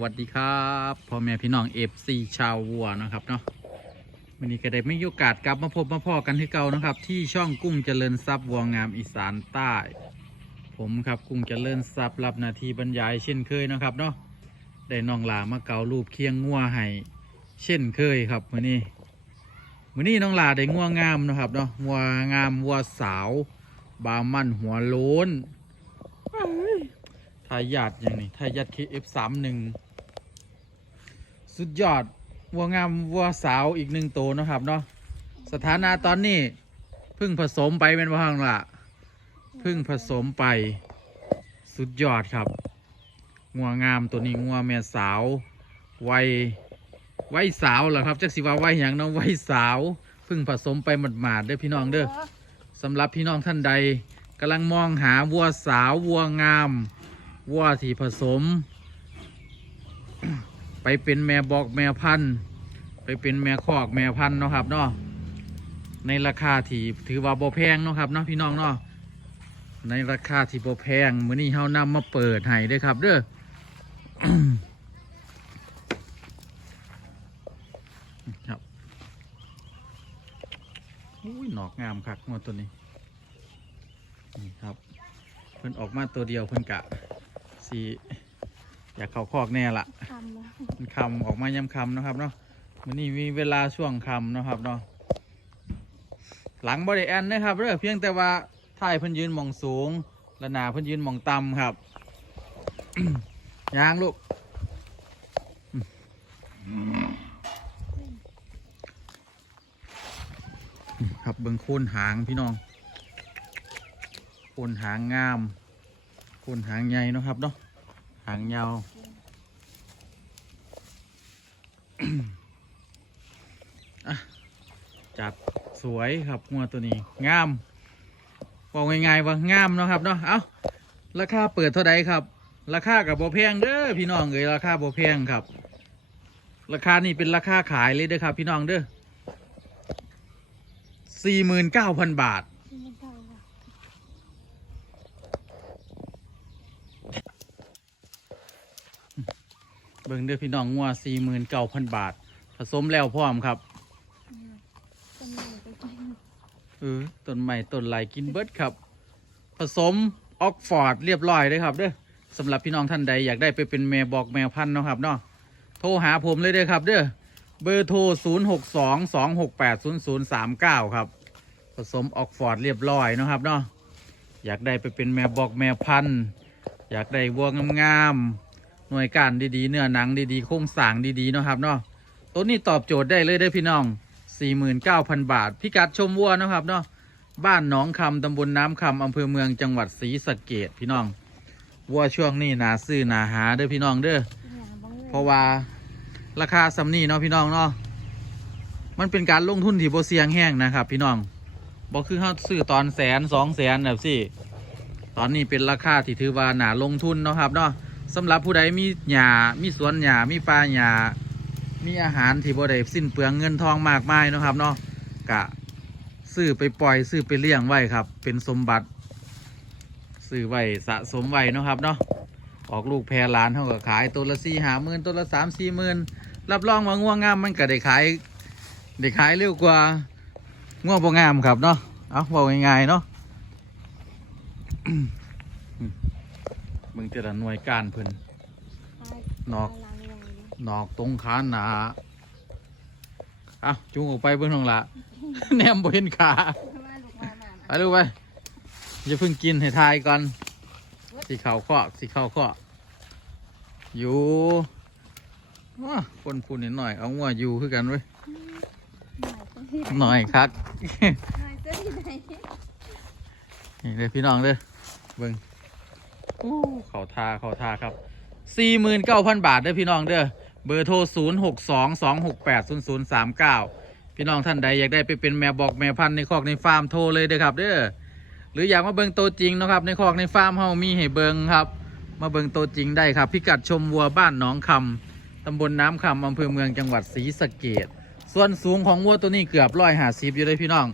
วัสดีครับพ่อแม่พี่น้องเอฟซีชาววัวนะครับเนาะวันนี้ก็ได้ไม่มีโอกาสกลับมาพบมาพ่อกันที่เก่านะครับ ที่ช่องกุ้งเจริญทรัพย์วัวงามอีสานใต้ ผมครับกุ้งเจริญทรัพย์รับนาทีบรรยายเช่นเคยนะครับเนาะได้น้องหลามาเการูปเคียงงัวให้เช่นเคยครับวันนี้วันนี้น้องหลาได้งัวงามนะครับเนาะวัวงามวัวสาว บามันหัวโล้นายาทอย่างนี้ทายาท KF31 สุดยอด วัวงามวัวสาวอีกหนึ่งตัวนะครับเนาะสถานะตอนนี้เพึ่งผสมไปเป็นว่างละเพึ่งผสมไปสุดยอดครับงัวงามตัวนี้งัวแม่สาววัยวัยสาวเหรอครับจักสิว่าวัยอย่างน้องวัยสาวเพึ่งผสมไปหมาดๆเด้อพี่น้องเด้อสำหรับพี่น้องท่านใดกำลังมองหาวัวสาววัวงาม วัวที่ผสม ไปเป็นแม่บอกแม่พันธุ์ ไปเป็นแม่คอกแม่พันธุ์เนาะครับเนาะในราคาที่ถือว่าบ่แพงเนาะครับเนาะพี่น้องเนาะในราคาที่บ่แพงมื้อนี้เฮานำมาเปิดให้ด้อครับ เด้อครับอุ้ยหนอกงามคักงวดตัวนี้นี่ครับ เพิ่นออกมาตัวเดียวเพิ่นกะ สีอยากเข้าคอกแน่ละทำแล้วมันคำออกมาย้ำคำเนาะครับเนาะมันนี่มีเวลาช่วงคำเนาะครับเนาะหลังบริแอนนะครับเรื่องเพียงแต่ว่าท้ายเพิ่นยืนหมองสูงและหนาเพิ่นยืนหมองต่ำครับ ยางลูกครับเบิ่งโคนหางพี่น้องโคนหางงาม โคนหางใหญ่นะครับเนาะหางยาวจัดสวยครับงัวตัวนี้งามบอกง่ายๆว่างามเนาะครับเนาะเอาราคาเปิดเท่าใดครับ ราคากับโบแพงเด้อพี่น้องเอ้ยราคาโบแพงครับ ราคานี่เป็นราคาขายเลยเด้อครับ พี่น้องเด้อสี่หมื่นเก้าพันบาท ที่ไม่ได้ละ เบิ่งเด้อพี่น้องงัวสี่หมื่นเก้าพันบาท ผสมแล้วพร้อมครับต้นไม้ไปไปเออต้นใหม่ต้นไหลกินเบิร์ดครับ ผสมออกฟอร์ดเรียบร้อยเลยครับเด้อสำหรับพี่น้องท่านใดอยากได้ไปเป็นแม่บอกแมวพันธุ์เนาะครับเนาะโทรหาผมเลยเด้อครับเด้อเบอร์โทร 0 6 2 2 6 8 0 0 3 9 ครับ ผสมออกฟอร์ดเรียบร้อยนะครับเนาะอยากได้ไปเป็นแม่บอกแมวพันธุ์ อยากได้วัวงามๆ หน่วยการดีๆ เนื้อหนังดีๆ โครงสร้างดีๆเนาะครับเนาะตัวนี้ตอบโจทย์ได้เลยเด้พี่น้อง 49,000 บาท พิกัดชมวัวนะครับเนาะบ้านหนองคำตำบลน้ำคำอำเภอเมืองจังหวัดศรีสะเกดพี่น้องวัวช่วงนี้นาซื้อนาหาเด้อพี่น้องเด้อเพราะว่าราคาสำนี่เนาะพี่น้องเนาะมันเป็นการลงทุนที่โบเสียงแห้งนะครับ พี่น้องบอกคือเขาซื้อตอนแสนสองแสนแบบสิตอนนี้เป็นราคาที่ถือว่าหนาลงทุนเนาะครับเนาะ สำหรับผู้ใดมีหญ้ามีสวนหญ้ามีปลาหญ้ามีอาหารที่บ่ได้สิ้นเปลืองเงินทองมากมายนะครับเนาะกะซื้อไปปล่อยซื้อไปเลี้ยงไว้ครับ เป็นสมบัติซื้อไว้สะสมไว้นะครับเนาะออกลูกแพรหลานเท่ากับขายตัวละสี่หาหมื่นตัวละสามสี่หมื่นรับรองว่าง่วงงามมันก็ได้ขายได้ขายเร็วกว่าง่วงบ่งามครับเนาะเอาบอกง่ายๆเนาะ มึงจะละหน่วยการเพิ่น นอกลางใหญ่เลยนอกตรงขาหนาเอาจุงออกไปเบิ่งน้องละ แนมบ่เห็นขาเพราะว่าลูกมาหนาไปลูกไปอย่าเพิ่งกินให้ทายก่อนสีขาวข้อสีขาวข้ออยู่ว้าคนพูดนิดหน่อยเอาว่าอยู่คือกันเว้ยหน่อยเส้นที่ไหนหน่อยครับหน่อยเส้นที่ไหนนี่เลยพี่น้องเด้อเบิ่งอู้ เขาทาเขาทาครับสี่หมื่นเก้าพันบาทเด้อพี่น้องเด้อเบอร์โทรศูนย์หกสองสองหกแปดศูนย์ศูนย์สามเก้าพี่น้องท่านใดอยากได้ไปเป็นแม่บอกแม่พันในคอกในฟาร์มโทรเลยเด้อครับเด้อหรืออยากมาเบิ่งตัวจริงนะครับในคอกในฟาร์มเฮามีให้เบิ่งครับ มาเบิ่งตัวจริงได้ครับ พิกัดชมวัวบ้านหนองคำตำบลน้ำคำอำเภอเมืองจังหวัดศรีสะเกดส่วนสูงของวัวตัวนี้เกือบร้อยห้าสิบอยู่เลยพี่น้อง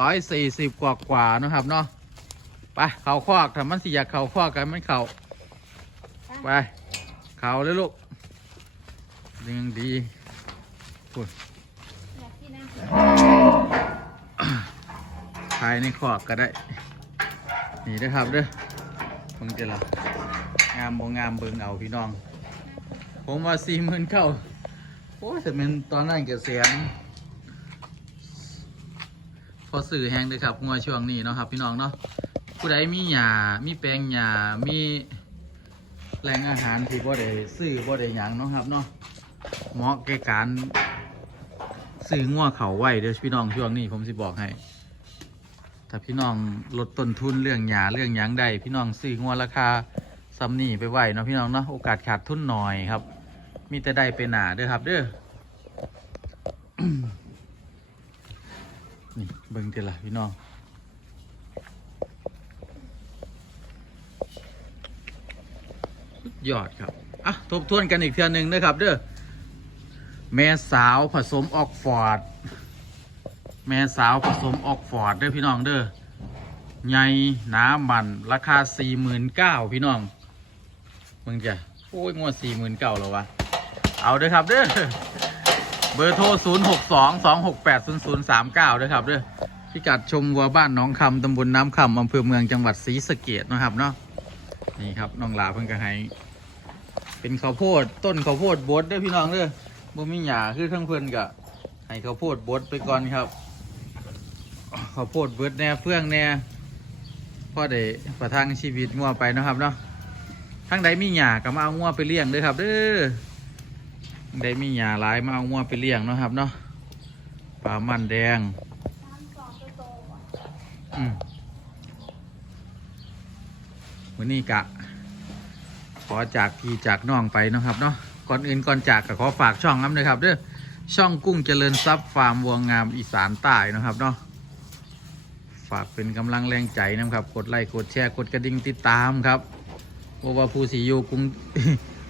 ร้อยสี่สิบกว่ากว่านะครับเนาะ ไปเขาคอกถ้ามันสิอยากเขาคอกกันมันเขาไปเขาเลยลูกยังดีพูดอยากกินน้ำภายในขอบก็ได้ นี่เด้อครับเด้อเบิ่งเจละงามบ่งามเบิ่งเอาพี่น้อง ผมว่าสี่หมื่นเก้าโอ้ยแต่เป็นตอนนั้นเกษียณพอสื่อแห้งเลยครับงัวช่วงนี้เนาะครับพี่น้องเนาะ ผู้ใดมีหญ้ามีแปลงหญ้ามีแหล่งอาหารที่บ่ได้ซื้อบ่ได้หยังเนาะครับเนาะเหมาะแก่การซื้องัวเขาไว้เด้อพี่น้องช่วงนี้ผมสิบอกให้ถ้าพี่น้องลดต้นทุนเรื่องหยาเรื่องหยังได้พี่น้องซื้องัวราคาซัมนี่ไปไหวเนาะพี่น้องเนาะโอกาสขาดทุนหน่อยครับ มีแต่ได้ไปหนาเด้อครับเด้อนี่เบิ่งเดี๋ยวละพี่น้องสุด ยอดครับ อะ ทบทวนกันอีกเทือนหนึ่งนะครับ เด้อ แม่สาวผสมออกฟอร์ด แม่สาวผสมออกฟอร์ดเด้อพี่น้องเด้อใหญ่หนามันราคาสี่หมื่นเก้าพี่น้อง มึงจะโอ้ยงวดสี่หมื่นเก้าแล้ววะ เอาเด้อครับเด้อ เบอร์โทรศูนย์หกสองสองหกแปดศูนย์ศูนย์สามเก้าเด้อครับเด้อพิกัดชมวัวบ้านน้องคำตำบลน้ำคำอำเภอเมืองจังหวัดศรีสะเกดนะครับเนาะนี่ครับน้องลาเพิ่งกระให้ เป็นข้าวโพดต้นข้าวโพดบดเด้อพี่น้องเด้อบ่มีหญ้าคือทั้งเพื่อนกะให้ข้าวโพดบดไปก่อนครับข้าวโพดเบิดแน่เฟื่องแน่พ่อได้ประทังชีวิตงัวไปนะครับเนาะทั้งใดมีหญ้าก็มาเอางัวไปเลี้ยงเด้อครับเด้อใดมีหญ้าหลายมาเอางัวไปเลี้ยงนะครับเนาะปลามันแดงอืมวันนี้กะ อจากพี่จากน้องไปนะครับเนาะก่อนอื่นก่อนจากก็ขอฝากช่องน้ำเลยครับเด้อช่องกุ้งเจริญทรัพย์ฟาร์มวัวงามอีสานใต้นะครับเนาะฝากเป็นกำลังแรงใจนะครับ กดไลค์กดแชร์กดกระดิ่งติดตามครับเพราว่าผู้สีอยู่กรุง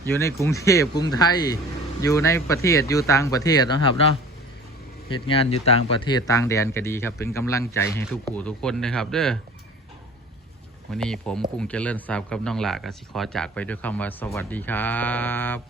อยู่ในกรุงเทพกรุงไทยอยู่ในประเทศอยู่ต่างประเทศนะครับเนาะเหตุงานอยู่ต่างประเทศต่างแดนก็ดีครับ เป็นกำลังใจให้ทุกผู้ทุกคนนะครับ เด้อ วันนี้ผมกุ้งเจริญทรัพย์กับน้องหลากสิขอจากไปด้วยคำว่าสวัสดีครับ